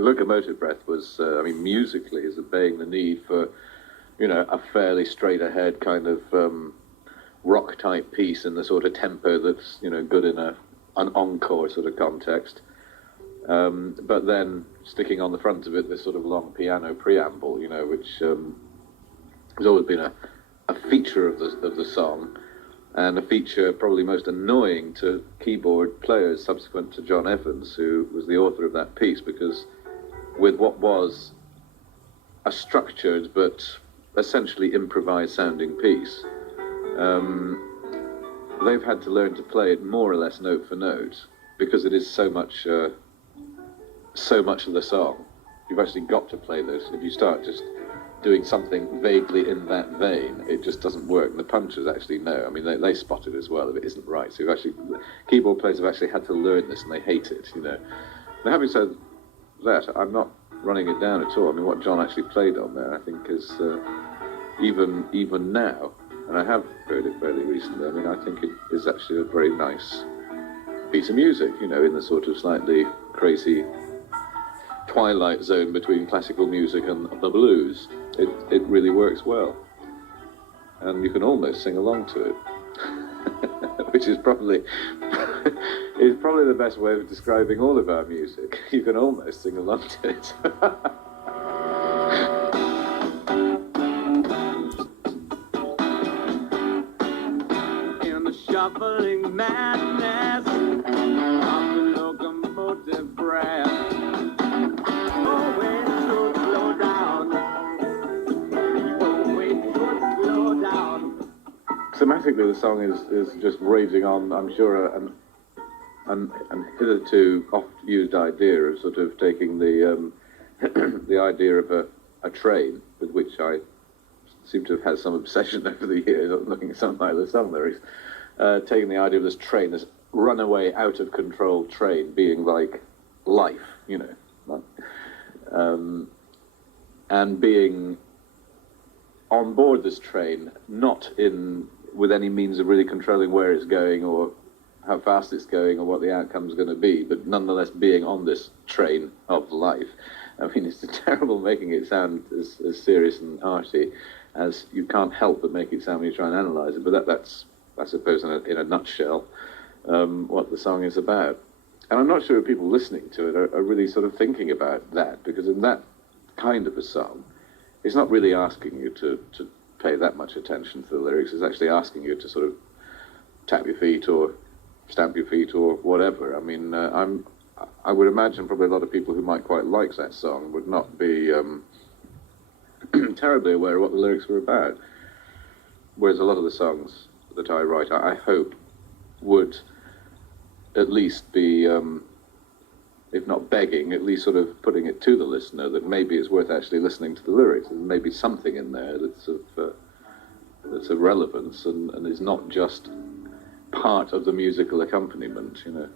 Locomotive Breath was, I mean, musically is obeying the need for, you know, a fairly straight-ahead kind of rock-type piece in the sort of tempo that's, you know, good in an encore sort of context. But then sticking on the front of it this sort of long piano preamble, you know, which has always been a feature of the song, and a feature probably most annoying to keyboard players subsequent to John Evans, who was the author of that piece, because with what was a structured but essentially improvised sounding piece, they've had to learn to play it more or less note for note, because it is so much of the song. You've actually got to play this. If you start just doing something vaguely in that vein, it just doesn't work. And the punchers actually know. I mean, they spot it as well if it isn't right. So keyboard players have actually had to learn this, and they hate it, you know. Now, having said that, I'm not running it down at all. I mean, what John actually played on there, I think, is even now, and I have heard it fairly recently, I mean, I think it is actually a very nice piece of music, you know, in the sort of slightly crazy twilight zone between classical music and the blues. It really works well, and you can almost sing along to it, which is probably the best way of describing all of our music. You can almost sing along to it. In the shuffling madness of the locomotive breath, Thematically, the song is just raging on, I'm sure, an hitherto oft-used idea of sort of taking the the idea of a train, with which I seem to have had some obsession over the years, looking at some of the song lyrics, taking the idea of this train, this runaway, out-of-control train, being like life, you know, and being on board this train, not with any means of really controlling where it's going or how fast it's going or what the outcome's going to be, but nonetheless being on this train of life. I mean, it's terrible making it sound as serious and arty as you can't help but make it sound when you try and analyse it, but that's, I suppose, in a nutshell, what the song is about. And I'm not sure if people listening to it are really sort of thinking about that, because in that kind of a song, it's not really asking you to pay that much attention to the lyrics. It's actually asking you to sort of tap your feet or stamp your feet or whatever. I mean, I would imagine probably a lot of people who might quite like that song would not be terribly aware of what the lyrics were about. Whereas a lot of the songs that I write, I hope, would at least be, if not begging, at least sort of putting it to the listener that maybe it's worth actually listening to the lyrics. There's maybe something in there that's of relevance and is not just part of the musical accompaniment, you know.